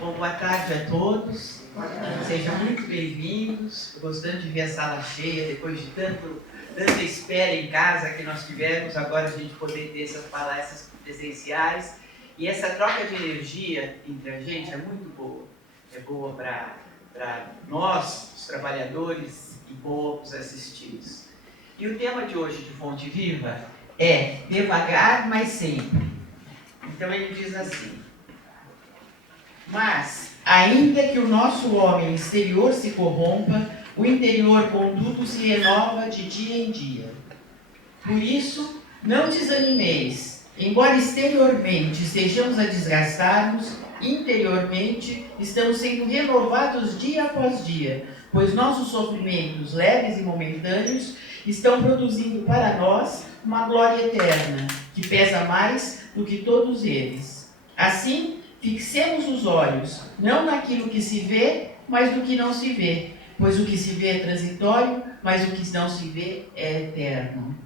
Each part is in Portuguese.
Bom, boa tarde a todos. Sejam muito bem-vindos. Estou gostando de ver a sala cheia, depois de tanta espera em casa que nós tivemos, agora a gente poder ter essas palestras presenciais. E essa troca de energia entre a gente é muito boa. É boa para nós, os trabalhadores, e boa para os assistidos. E o tema de hoje de Fonte Viva é devagar, mas sempre. Então ele diz assim: mas, ainda que o nosso homem exterior se corrompa, o interior, contudo, se renova de dia em dia. Por isso, não desanimeis. Embora exteriormente estejamos a desgastar-nos, interiormente estamos sendo renovados dia após dia, pois nossos sofrimentos leves e momentâneos estão produzindo para nós uma glória eterna, que pesa mais do que todos eles. Assim, fixemos os olhos, não naquilo que se vê, mas no que não se vê, pois o que se vê é transitório, mas o que não se vê é eterno.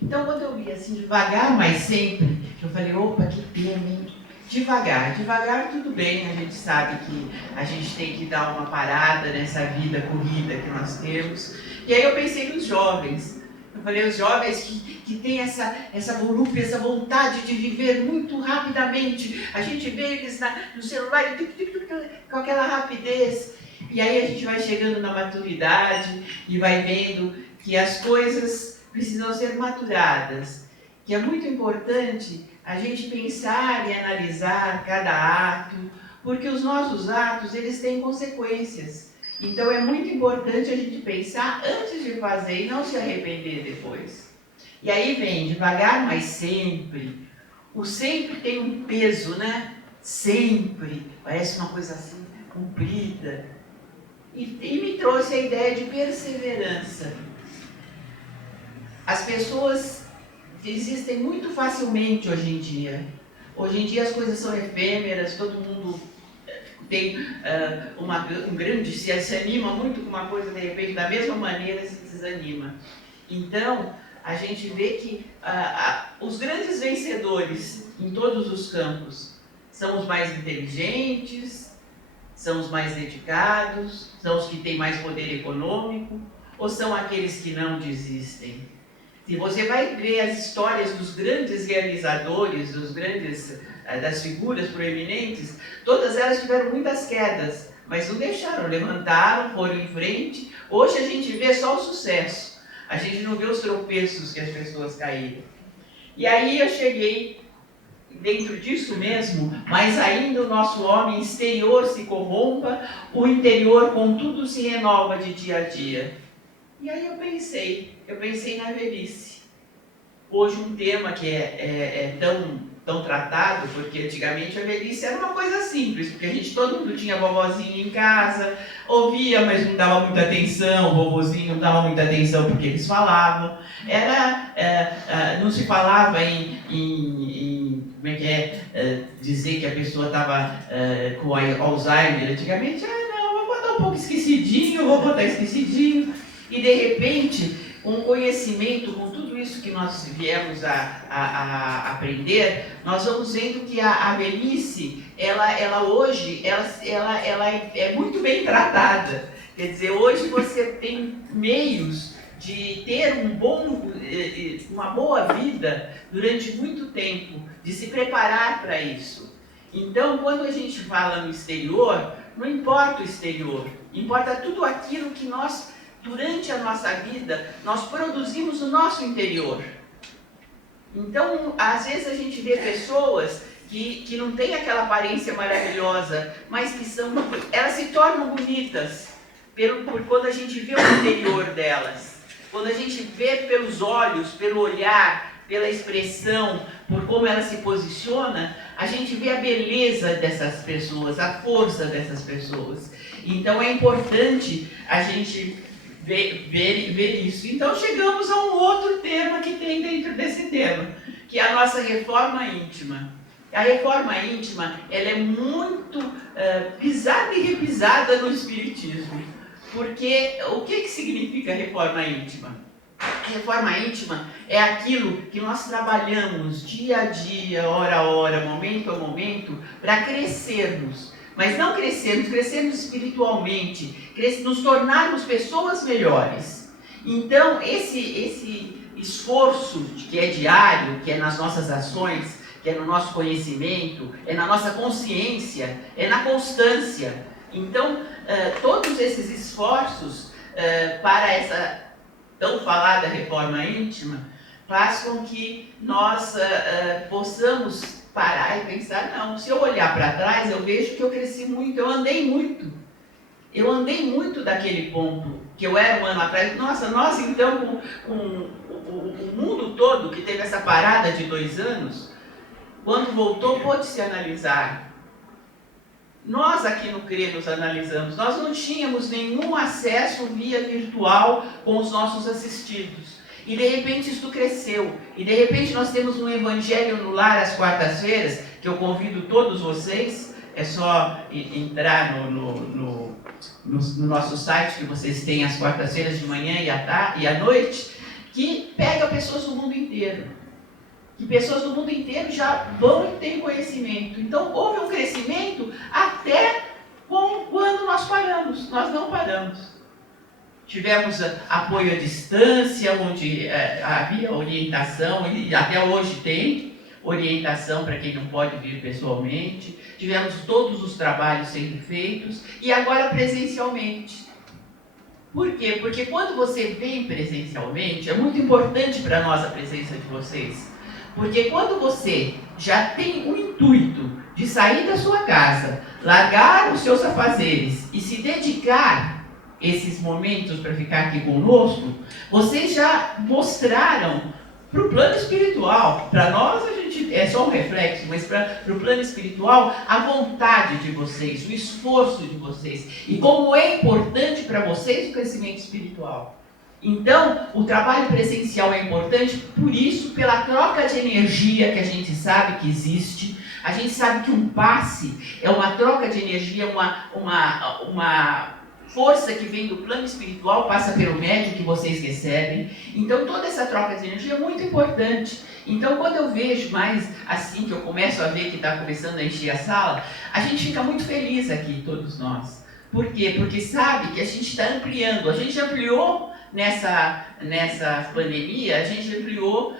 Então, quando eu li assim, devagar, mas sempre, eu falei, opa, que tema, hein? Devagar tudo bem, a gente sabe que a gente tem que dar uma parada nessa vida corrida que nós temos. E aí eu pensei nos jovens. Eu falei, os jovens que têm essa volúpia, essa vontade de viver muito rapidamente. A gente vê eles no celular com aquela rapidez. E aí a gente vai chegando na maturidade e vai vendo que as coisas precisam ser maturadas. Que é muito importante a gente pensar e analisar cada ato, porque os nossos atos, eles têm consequências. Então é muito importante a gente pensar antes de fazer e não se arrepender depois. E aí vem devagar, mas sempre. O sempre tem um peso, né? Sempre. Parece uma coisa assim, comprida. E me trouxe a ideia de perseverança. As pessoas existem muito facilmente hoje em dia. Hoje em dia as coisas são efêmeras, todo mundo tem um grande, se anima muito com uma coisa, de repente, da mesma maneira se desanima. Então, a gente vê que os grandes vencedores em todos os campos são os mais inteligentes, são os mais dedicados, são os que têm mais poder econômico, ou são aqueles que não desistem? Se você vai ver as histórias dos grandes realizadores, das figuras proeminentes, todas elas tiveram muitas quedas, mas não deixaram, levantaram, foram em frente. Hoje a gente vê só o sucesso, a gente não vê os tropeços que as pessoas caíram. E aí eu cheguei dentro disso mesmo, mas ainda o nosso homem exterior se corrompa, o interior contudo se renova de dia a dia. E aí eu pensei na velhice. Hoje um tema que é tão tratado, porque antigamente a velhice era uma coisa simples, porque todo mundo tinha vovozinho em casa, ouvia, mas não dava muita atenção, o vovozinho não dava muita atenção porque eles falavam. Não se falava em dizer que a pessoa estava com Alzheimer antigamente. Não, vou botar um pouco esquecidinho, vou botar esquecidinho. E de repente, com o conhecimento, com tudo isso que nós viemos a aprender, nós vamos vendo que a velhice, ela hoje é muito bem tratada. Quer dizer, hoje você tem meios de ter uma boa vida durante muito tempo, de se preparar para isso. Então, quando a gente fala no exterior, não importa o exterior, importa tudo aquilo que nós, durante a nossa vida, nós produzimos no nosso interior. Então, às vezes a gente vê pessoas que não têm aquela aparência maravilhosa, mas elas se tornam bonitas por quando a gente vê o interior delas. Quando a gente vê pelos olhos, pelo olhar, pela expressão, por como ela se posiciona, a gente vê a beleza dessas pessoas, a força dessas pessoas. Então é importante a gente ver isso. Então chegamos a um outro tema que tem dentro desse tema, que é a nossa reforma íntima. A reforma íntima, ela é muito pisada e repisada no Espiritismo. Porque o que significa reforma íntima? A reforma íntima é aquilo que nós trabalhamos dia a dia, hora a hora, momento a momento, para crescermos. mas não crescermos espiritualmente, nos tornarmos pessoas melhores. Então, esse esforço que é diário, que é nas nossas ações, que é no nosso conhecimento, é na nossa consciência, é na constância. Então, todos esses esforços para essa tão falada reforma íntima faz com que nós possamos parar e pensar, não, se eu olhar para trás, eu vejo que eu cresci muito, eu andei muito daquele ponto que eu era um ano atrás. Nossa, nós então, com o mundo todo que teve essa parada de 2 anos, quando voltou, pôde se analisar. Nós aqui no CRE nos analisamos, nós não tínhamos nenhum acesso via virtual com os nossos assistidos. E de repente isso cresceu. E de repente nós temos um Evangelho no Lar às quartas-feiras, que eu convido todos vocês, é só entrar no nosso site, que vocês têm às quartas-feiras de manhã e à noite, que pega pessoas do mundo inteiro. Que pessoas do mundo inteiro já vão e têm conhecimento. Então, houve um crescimento até quando nós paramos. Nós não paramos. Tivemos apoio à distância, onde havia orientação, e até hoje tem orientação para quem não pode vir pessoalmente. Tivemos todos os trabalhos sendo feitos, e agora presencialmente. Por quê? Porque quando você vem presencialmente, é muito importante para nós a presença de vocês. Porque quando você já tem o intuito de sair da sua casa, largar os seus afazeres e se dedicar esses momentos para ficar aqui conosco, vocês já mostraram para o plano espiritual, para nós a gente é só um reflexo, mas para o plano espiritual, a vontade de vocês, o esforço de vocês e como é importante para vocês o crescimento espiritual. Então, o trabalho presencial é importante por isso, pela troca de energia que a gente sabe que existe. A gente sabe que um passe é uma troca de energia, uma força que vem do plano espiritual, passa pelo médium que vocês recebem. Então, toda essa troca de energia é muito importante. Então, quando eu vejo mais assim, que eu começo a ver que está começando a encher a sala, a gente fica muito feliz aqui, todos nós. Por quê? Porque sabe que a gente está ampliando. A gente ampliou nessa pandemia, a gente ampliou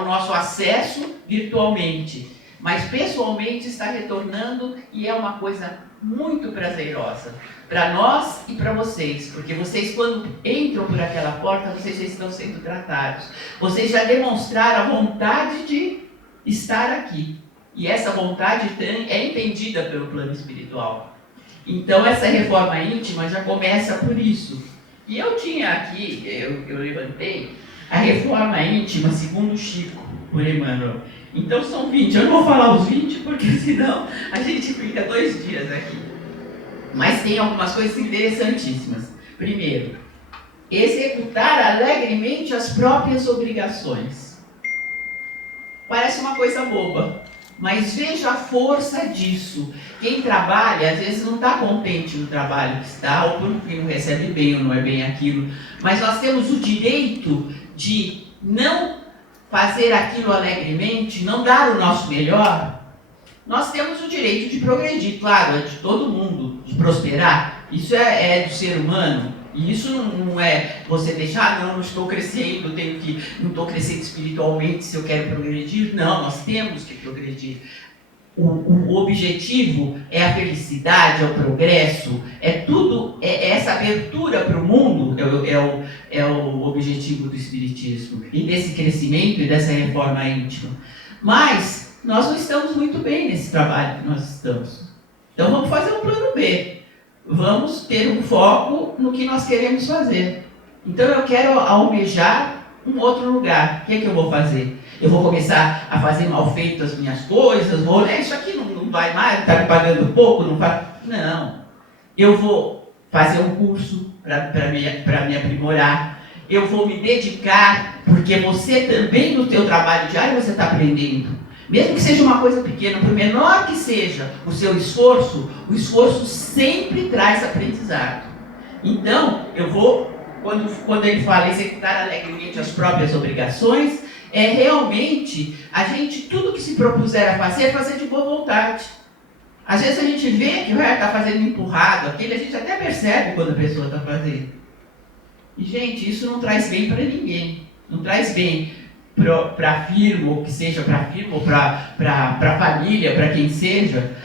o nosso acesso virtualmente, mas pessoalmente está retornando e é uma coisa muito prazerosa para nós e para vocês, porque vocês quando entram por aquela porta, vocês já estão sendo tratados, vocês já demonstraram a vontade de estar aqui, e essa vontade é entendida pelo plano espiritual. Então essa reforma íntima já começa por isso. E eu tinha aqui, eu levantei, a reforma íntima segundo Chico, por Emmanuel. Então são 20, eu não vou falar os 20, porque senão a gente fica 2 dias aqui. Mas tem algumas coisas interessantíssimas. Primeiro, executar alegremente as próprias obrigações. Parece uma coisa boba, mas veja a força disso. Quem trabalha, às vezes não está contente no trabalho que está, ou porque não recebe bem, ou não é bem aquilo. Mas nós temos o direito de não fazer aquilo alegremente, não dar o nosso melhor. Nós temos o direito de progredir, claro, é de todo mundo, de prosperar. Isso é do ser humano. E isso não é você deixar, não estou crescendo, não estou crescendo espiritualmente se eu quero progredir. Não, nós temos que progredir. O objetivo é a felicidade, é o progresso, é tudo, é essa abertura para o mundo, é o objetivo do Espiritismo, e desse crescimento e dessa reforma íntima. Mas nós não estamos muito bem nesse trabalho que nós estamos. Então vamos fazer um plano B. Vamos ter um foco no que nós queremos fazer. Então eu quero almejar um outro lugar. O que é que eu vou fazer? Eu vou começar a fazer mal feito as minhas coisas, isso aqui não vai mais, está me pagando pouco, não vai. Não. Eu vou fazer um curso para me aprimorar. Eu vou me dedicar, porque você também no teu trabalho diário você está aprendendo. Mesmo que seja uma coisa pequena, por menor que seja o seu esforço, o esforço sempre traz aprendizado. Então, eu vou, quando ele fala executar alegremente as próprias obrigações, realmente, tudo que se propuser a fazer, fazer de boa vontade. Às vezes a gente vê que vai estar fazendo empurrado aquilo, a gente até percebe quando a pessoa está fazendo. E, gente, isso não traz bem para ninguém. Não traz bem para a firma, ou que seja para a firma, ou para a família, para quem seja.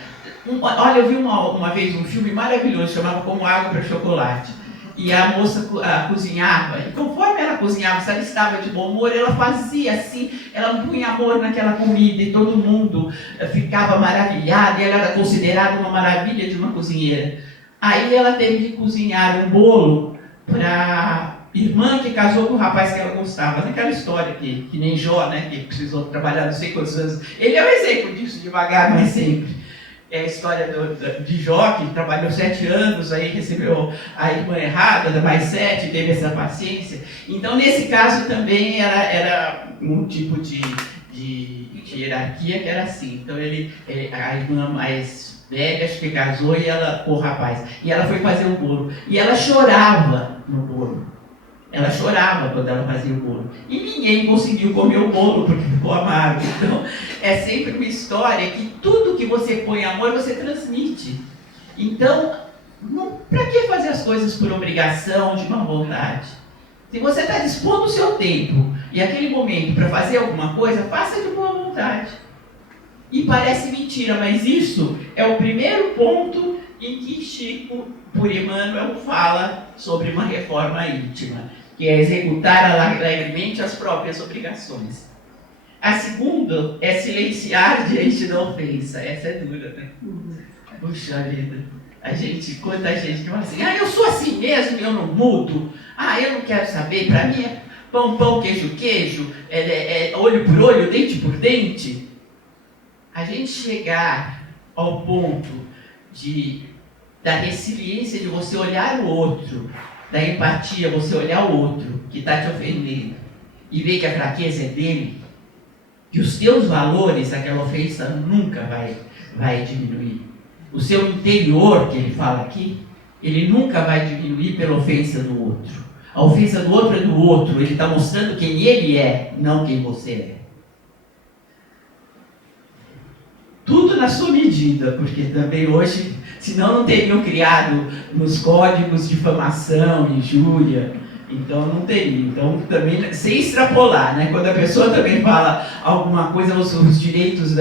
Olha, eu vi uma vez um filme maravilhoso, chamava Como Água para Chocolate. E a moça cozinhava, e conforme ela cozinhava, se ela estava de bom humor, ela fazia assim, ela punha amor naquela comida e todo mundo ficava maravilhado, e ela era considerada uma maravilha de uma cozinheira. Aí ela teve que cozinhar um bolo para irmã que casou com o rapaz que ela gostava. Naquela história que nem Jó, né, que precisou trabalhar não sei quantos anos. Ele é um exemplo disso, devagar, mas sempre. É a história de Jó, que trabalhou 7 anos, aí recebeu a irmã errada, mais 7, teve essa paciência. Então, nesse caso também era um tipo de hierarquia que era assim. Então, a irmã mais velha, acho que casou, e ela, com o rapaz. E ela foi fazer o bolo. E ela chorava no bolo. Ela chorava quando ela fazia o bolo. E ninguém conseguiu comer o bolo porque ficou amargo. Então, é sempre uma história que tudo que você põe amor, você transmite. Então, para que fazer as coisas por obrigação, de má vontade? Se você está dispondo o seu tempo e aquele momento para fazer alguma coisa, faça de boa vontade. E parece mentira, mas isso é o primeiro ponto em que Chico, por Emmanuel, fala sobre uma reforma íntima, que é executar alegremente as próprias obrigações. A segunda é silenciar diante da ofensa. Essa é dura, né? Puxa vida. Quanta gente que fala assim, eu sou assim mesmo, eu não mudo. Eu não quero saber, para mim é pão, pão, queijo, queijo, é olho por olho, dente por dente. A gente chegar ao ponto da resiliência de você olhar o outro, da empatia, você olhar o outro que está te ofendendo e ver que a fraqueza é dele, que os teus valores, aquela ofensa nunca vai diminuir. O seu interior, que ele fala aqui, ele nunca vai diminuir pela ofensa do outro. A ofensa do outro é do outro, ele está mostrando quem ele é, não quem você é. Tudo na sua medida, porque também hoje, senão não teriam criado nos códigos difamação, injúria, então não teria. Então também, sem extrapolar, né? Quando a pessoa também fala alguma coisa, os seus direitos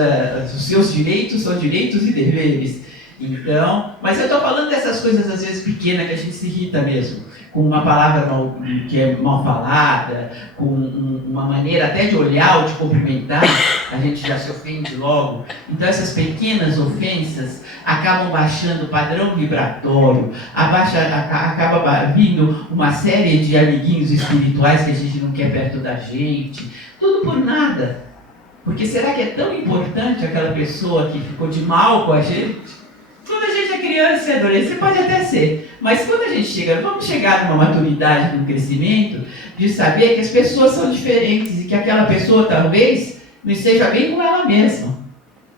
são direitos e deveres. Então, mas eu estou falando dessas coisas às vezes pequenas que a gente se irrita mesmo, com uma palavra que é mal falada, com uma maneira até de olhar ou de cumprimentar, a gente já se ofende logo. Então essas pequenas ofensas acabam baixando o padrão vibratório, acaba vindo uma série de amiguinhos espirituais que a gente não quer perto da gente, tudo por nada. Porque será que é tão importante aquela pessoa que ficou de mal com a gente? Quando a gente é criança e adolescente, pode até ser, mas quando a gente vamos chegar numa maturidade, num crescimento, de saber que as pessoas são diferentes e que aquela pessoa talvez não esteja bem com ela mesma.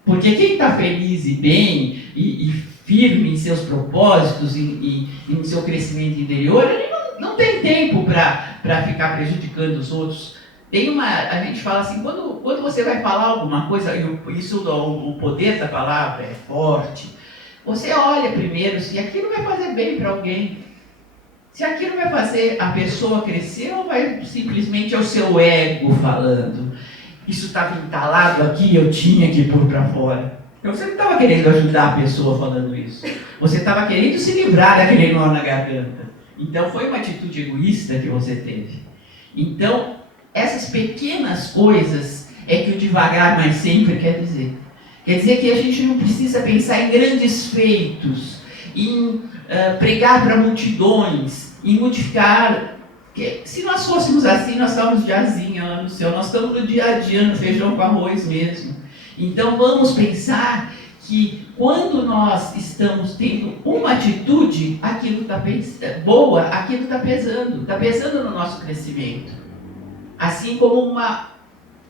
Porque quem está feliz e bem e firme em seus propósitos e no seu crescimento interior, ele não tem tempo para ficar prejudicando os outros. A gente fala assim, quando você vai falar alguma coisa, o poder da palavra é forte, você olha primeiro se aquilo vai fazer bem para alguém. Se aquilo vai fazer a pessoa crescer ou vai simplesmente ao seu ego falando. Isso estava entalado aqui, eu tinha que pôr para fora. Então você não estava querendo ajudar a pessoa falando isso. Você estava querendo se livrar daquele nó na garganta. Então foi uma atitude egoísta que você teve. Então, essas pequenas coisas é que o devagar, mas sempre quer dizer. Quer dizer que a gente não precisa pensar em grandes feitos, em pregar para multidões, em modificar. Porque se nós fôssemos assim, nós estávamos de asinha lá no céu, nós estamos no dia a dia, no feijão com arroz mesmo. Então vamos pensar que quando nós estamos tendo uma atitude, aquilo está boa, aquilo está pesando no nosso crescimento. Assim como uma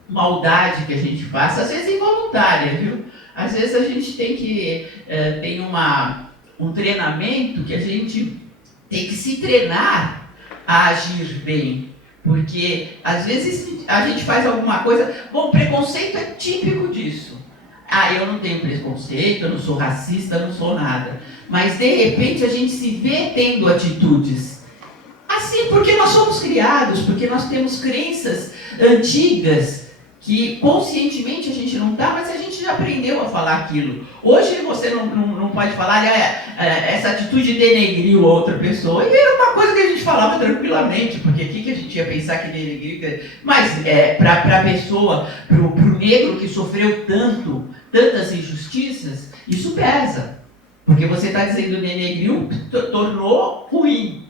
maldade que a gente faz, às vezes involuntária, viu? Às vezes a gente tem um treinamento que a gente tem que se treinar a agir bem, porque às vezes a gente faz alguma coisa, preconceito é típico disso. eu não tenho preconceito, eu não sou racista, eu não sou nada. Mas, de repente, a gente se vê tendo atitudes assim, porque nós somos criados, porque nós temos crenças antigas que conscientemente a gente não está, mas a gente já aprendeu a falar aquilo. Hoje você não pode falar, essa atitude denegriu outra pessoa, e era uma coisa que a gente falava tranquilamente, porque o que a gente ia pensar que denegriu? Mas para a pessoa, para o negro que sofreu tantas injustiças, isso pesa. Porque você está dizendo denegriu, tornou ruim.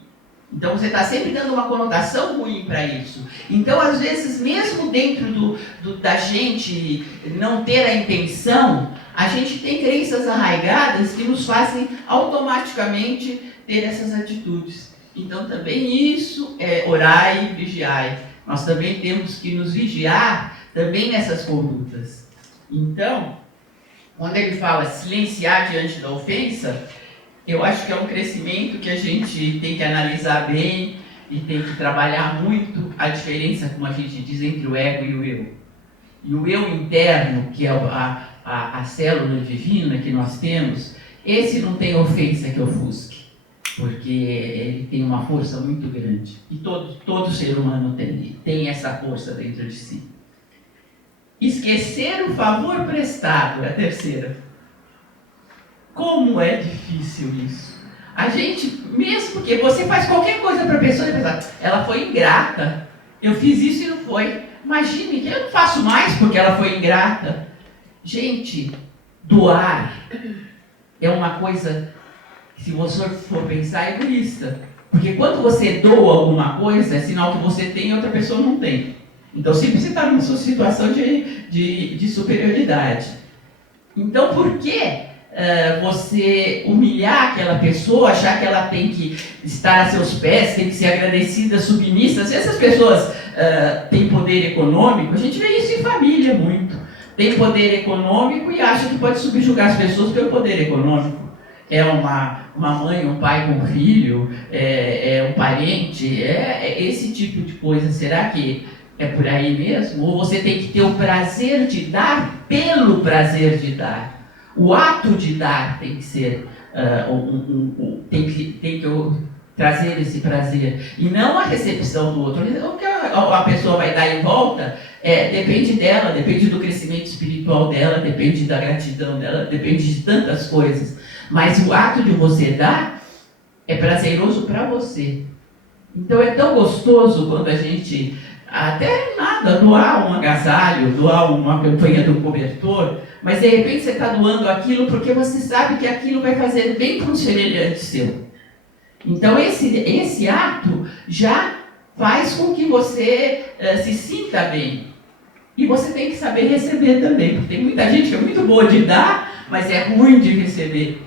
Então você está sempre dando uma conotação ruim para isso. Então, às vezes, mesmo dentro da gente não ter a intenção, a gente tem crenças arraigadas que nos fazem automaticamente ter essas atitudes. Então, também isso é orai e vigiai. Nós também temos que nos vigiar também nessas condutas. Então, quando ele fala silenciar diante da ofensa, eu acho que é um crescimento que a gente tem que analisar bem e tem que trabalhar muito a diferença, como a gente diz, entre o ego e o eu. E o eu interno, que é a célula divina que nós temos, esse não tem ofensa que ofusque, porque ele tem uma força muito grande. E todo ser humano tem essa força dentro de si. Esquecer o favor prestado é a terceira. Como é difícil isso. A gente, mesmo que você faz qualquer coisa para a pessoa e pensa, ela foi ingrata, eu fiz isso e não foi. Imagine que eu não faço mais porque ela foi ingrata. Gente, doar é uma coisa, se você for pensar, é egoísta. Porque quando você doa alguma coisa, é sinal que você tem e outra pessoa não tem. Então sempre você está numa situação de superioridade. Então por que você humilhar aquela pessoa, achar que ela tem que estar a seus pés, tem que ser agradecida, submissa? Se essas pessoas têm poder econômico, a gente vê isso em família muito. Tem poder econômico e acha que pode subjugar as pessoas pelo poder econômico. É uma mãe, um pai com um filho, é um parente, é esse tipo de coisa. Será que é por aí mesmo? Ou você tem que ter o prazer de dar pelo prazer de dar? O ato de dar tem que ser, tem que trazer esse prazer, e não a recepção do outro. O que a pessoa vai dar em volta depende dela, depende do crescimento espiritual dela, depende da gratidão dela, depende de tantas coisas. Mas o ato de você dar é prazeroso para você. Então é tão gostoso quando a gente, até nada, doar um agasalho, doar uma campanha do cobertor, mas de repente você está doando aquilo porque você sabe que aquilo vai fazer bem para um semelhante seu. Então esse ato já faz com que você se sinta bem. E você tem que saber receber também, porque tem muita gente que é muito boa de dar, mas é ruim de receber.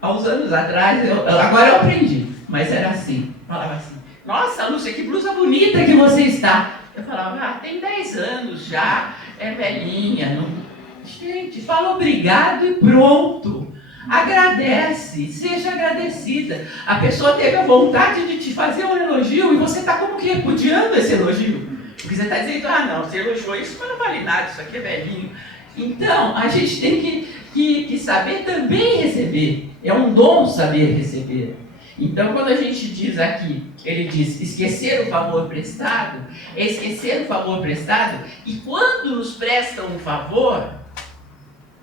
Há uns anos atrás, agora eu aprendi, mas era assim, falava assim, nossa, Lúcia, que blusa bonita que você está. Eu falava, tem 10 anos já, é velhinha. Não... Gente, fala obrigado e pronto. Agradece, seja agradecida. A pessoa teve a vontade de te fazer um elogio e você está como que repudiando esse elogio. Porque você está dizendo, não, você elogiou isso, mas não vale nada, isso aqui é velhinho. Então, a gente tem que saber também receber. É um dom saber receber. Então, quando a gente diz aqui, ele diz esquecer o favor prestado, é esquecer o favor prestado, e quando nos prestam um favor,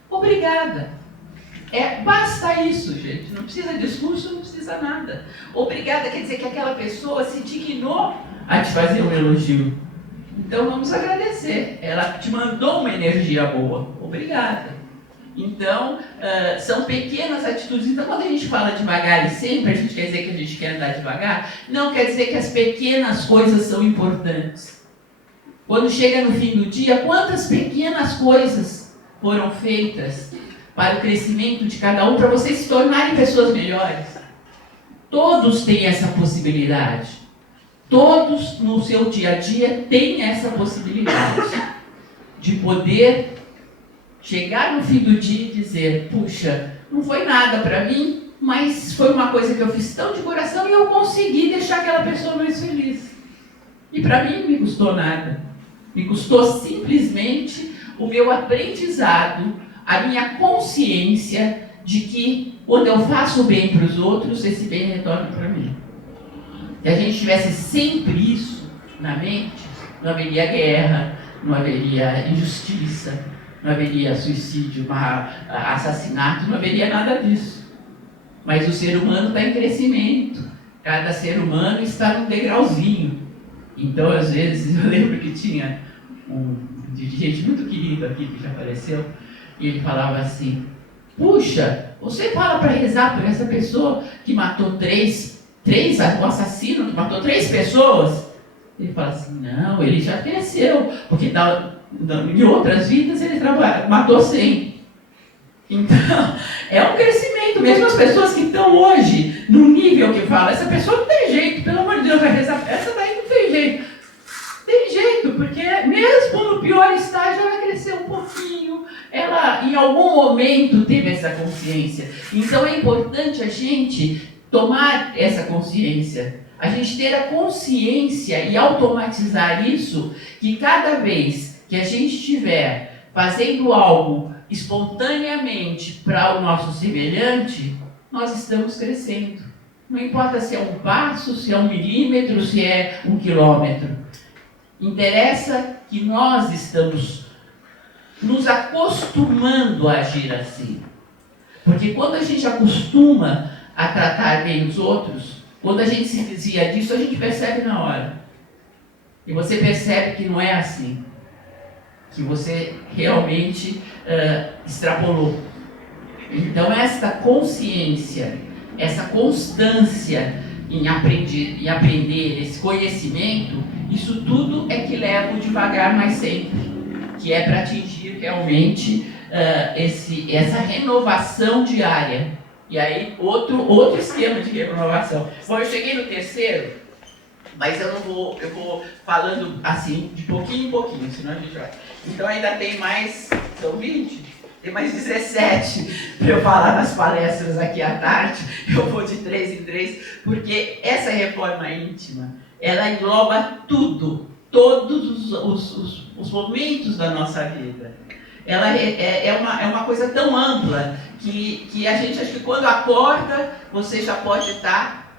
obrigada. Basta isso, gente. Não precisa discurso, não precisa nada. Obrigada quer dizer que aquela pessoa se dignou a te fazer um elogio. Então, vamos agradecer. Ela te mandou uma energia boa. Obrigada. Então, são pequenas atitudes. Então, quando a gente fala devagar e sempre, a gente quer dizer que a gente quer andar devagar? Não, quer dizer que as pequenas coisas são importantes. Quando chega no fim do dia, quantas pequenas coisas foram feitas para o crescimento de cada um, para vocês se tornarem pessoas melhores? Todos têm essa possibilidade. Todos no seu dia a dia têm essa possibilidade de poder chegar no fim do dia e dizer, puxa, não foi nada para mim, mas foi uma coisa que eu fiz tão de coração e eu consegui deixar aquela pessoa mais feliz. E para mim não me custou nada. Me custou simplesmente o meu aprendizado, a minha consciência de que quando eu faço o bem para os outros, esse bem retorna para mim. Se a gente tivesse sempre isso na mente, não haveria guerra, não haveria injustiça, não haveria suicídio, assassinato, não haveria nada disso. Mas o ser humano está em crescimento, cada ser humano está num degrauzinho. Então, às vezes, eu lembro que tinha um dirigente muito querido aqui, que já faleceu, e ele falava assim: puxa, você fala para rezar por essa pessoa que matou o assassino que matou 3 pessoas? Ele fala assim: não, ele já cresceu, porque em outras vidas ele matou 100. Então, é um crescimento. Mesmo as pessoas que estão hoje no nível que fala, essa pessoa não tem jeito, pelo amor de Deus, vai rezar, essa daí não tem jeito. Tem jeito, porque mesmo no pior estágio ela cresceu um pouquinho, ela em algum momento teve essa consciência. Então é importante a gente tomar essa consciência, a gente ter a consciência e automatizar isso, que cada vez que a gente estiver fazendo algo espontaneamente para o nosso semelhante, nós estamos crescendo. Não importa se é um passo, se é 1 milímetro, se é 1 quilômetro. Interessa que nós estamos nos acostumando a agir assim. Porque quando a gente acostuma a tratar bem os outros, quando a gente se desvia disso, a gente percebe na hora. E você percebe que não é assim. Que você realmente extrapolou. Então, esta consciência, essa constância em aprender esse conhecimento, isso tudo é que leva o devagar, mas sempre, que é para atingir realmente essa renovação diária. E aí, outro esquema de renovação. Bom, eu cheguei no 3º, mas eu vou falando assim, de pouquinho em pouquinho, senão a gente vai. Então ainda tem mais, são 20? Tem mais 17 para eu falar nas palestras aqui à tarde. Eu vou de 3 em 3, porque essa reforma íntima, ela engloba tudo, todos os momentos da nossa vida. Ela é uma coisa tão ampla que a gente acha que quando acorda, você já pode estar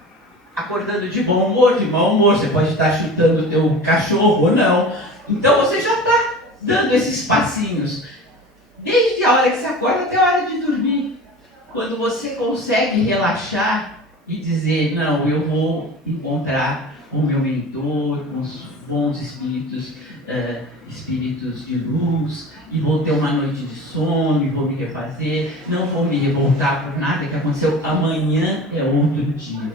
acordando de bom humor, de mau humor, você pode estar chutando o teu cachorro ou não. Então você já está dando esses passinhos, desde a hora que você acorda até a hora de dormir. Quando você consegue relaxar e dizer: não, eu vou encontrar o meu mentor, com os bons espíritos de luz, e vou ter uma noite de sono, e vou me refazer, não vou me revoltar por nada que aconteceu, amanhã é outro dia.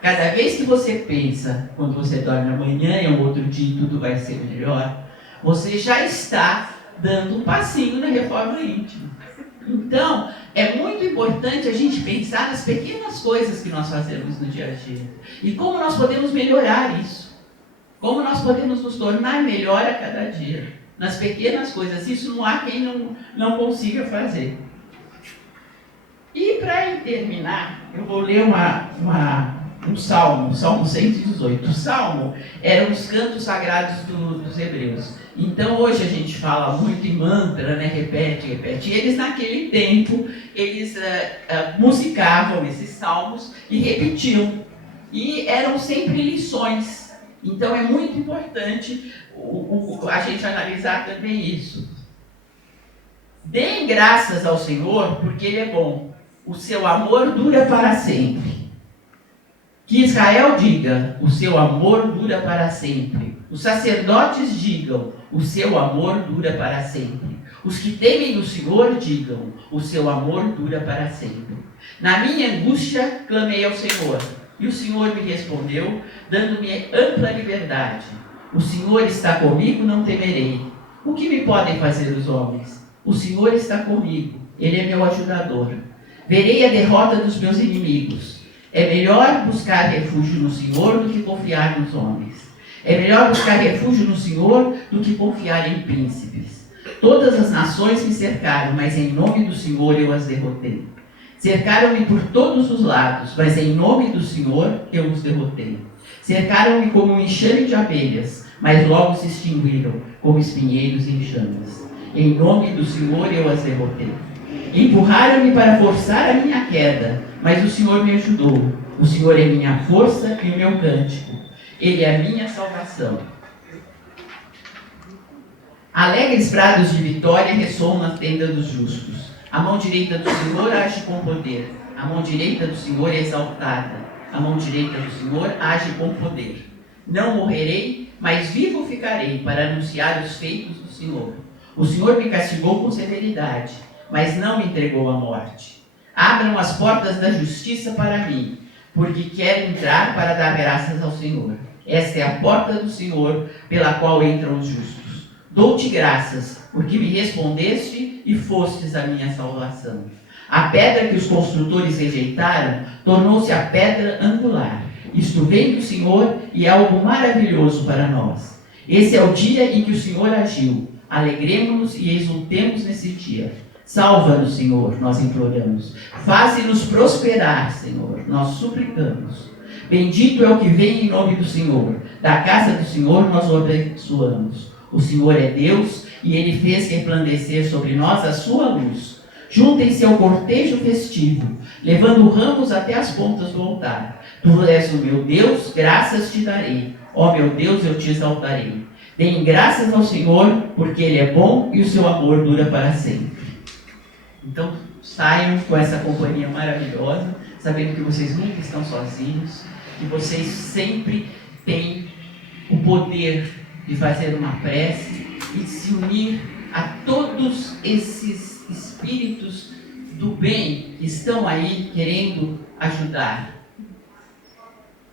Cada vez que você pensa, quando você dorme, amanhã é um outro dia e tudo vai ser melhor, você já está dando um passinho na reforma íntima. Então, é muito importante a gente pensar nas pequenas coisas que nós fazemos no dia a dia. E como nós podemos melhorar isso. Como nós podemos nos tornar melhor a cada dia. Nas pequenas coisas. Isso não há quem não consiga fazer. E para terminar, eu vou ler um salmo, o Salmo 118. O salmo eram os cantos sagrados dos hebreus. Então hoje a gente fala muito em mantra, né? Repete. E eles naquele tempo, eles musicavam esses salmos e repetiam. E eram sempre lições. Então é muito importante a gente analisar também isso. Deem graças ao Senhor, porque Ele é bom. O seu amor dura para sempre. Que Israel diga: o seu amor dura para sempre. Os sacerdotes digam: o seu amor dura para sempre. Os que temem o Senhor digam: o seu amor dura para sempre. Na minha angústia clamei ao Senhor, e o Senhor me respondeu, dando-me ampla liberdade. O Senhor está comigo, não temerei. O que me podem fazer os homens? O Senhor está comigo, Ele é meu ajudador. Verei a derrota dos meus inimigos. É melhor buscar refúgio no Senhor do que confiar nos homens. É melhor buscar refúgio no Senhor do que confiar em príncipes. Todas as nações me cercaram, mas em nome do Senhor eu as derrotei. Cercaram-me por todos os lados, mas em nome do Senhor eu os derrotei. Cercaram-me como um enxame de abelhas, mas logo se extinguiram, como espinheiros em chamas. Em nome do Senhor eu as derrotei. Empurraram-me para forçar a minha queda, mas o Senhor me ajudou. O Senhor é minha força e o meu cântico. Ele é a minha salvação. Alegres brados de vitória ressoam na tenda dos justos. A mão direita do Senhor age com poder. A mão direita do Senhor é exaltada. A mão direita do Senhor age com poder. Não morrerei, mas vivo ficarei para anunciar os feitos do Senhor. O Senhor me castigou com severidade, mas não me entregou à morte. Abram as portas da justiça para mim, porque quero entrar para dar graças ao Senhor. Esta é a porta do Senhor, pela qual entram os justos. Dou-te graças, porque me respondeste e fostes a minha salvação. A pedra que os construtores rejeitaram tornou-se a pedra angular. Isto vem do Senhor e é algo maravilhoso para nós. Esse é o dia em que o Senhor agiu. Alegremo-nos e exultemos nesse dia. Salva-nos, Senhor, nós imploramos. Faze-nos prosperar, Senhor, nós suplicamos. Bendito é o que vem em nome do Senhor. Da casa do Senhor nós o abençoamos. O Senhor é Deus e Ele fez resplandecer sobre nós a sua luz. Juntem-se ao cortejo festivo, levando ramos até as pontas do altar. Tu és o meu Deus, graças te darei. Ó meu Deus, eu te exaltarei. Deem graças ao Senhor, porque Ele é bom e o seu amor dura para sempre. Então, saiam com essa companhia maravilhosa, sabendo que vocês nunca estão sozinhos, que vocês sempre têm o poder de fazer uma prece e de se unir a todos esses espíritos do bem que estão aí querendo ajudar.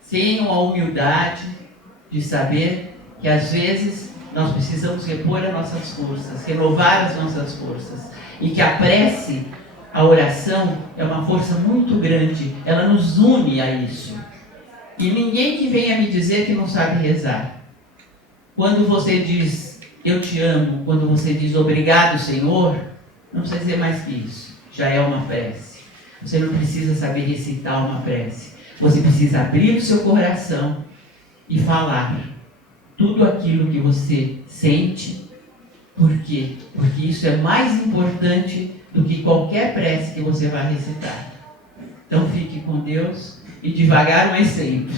Tenham a humildade de saber que às vezes nós precisamos repor as nossas forças, renovar as nossas forças, e que a prece, a oração, é uma força muito grande, ela nos une a isso. E ninguém que venha me dizer que não sabe rezar. Quando você diz, eu te amo, quando você diz, obrigado, Senhor, não precisa dizer mais que isso. Já é uma prece. Você não precisa saber recitar uma prece. Você precisa abrir o seu coração e falar tudo aquilo que você sente. Por quê? Porque isso é mais importante do que qualquer prece que você vai recitar. Então fique com Deus e devagar, mas sempre.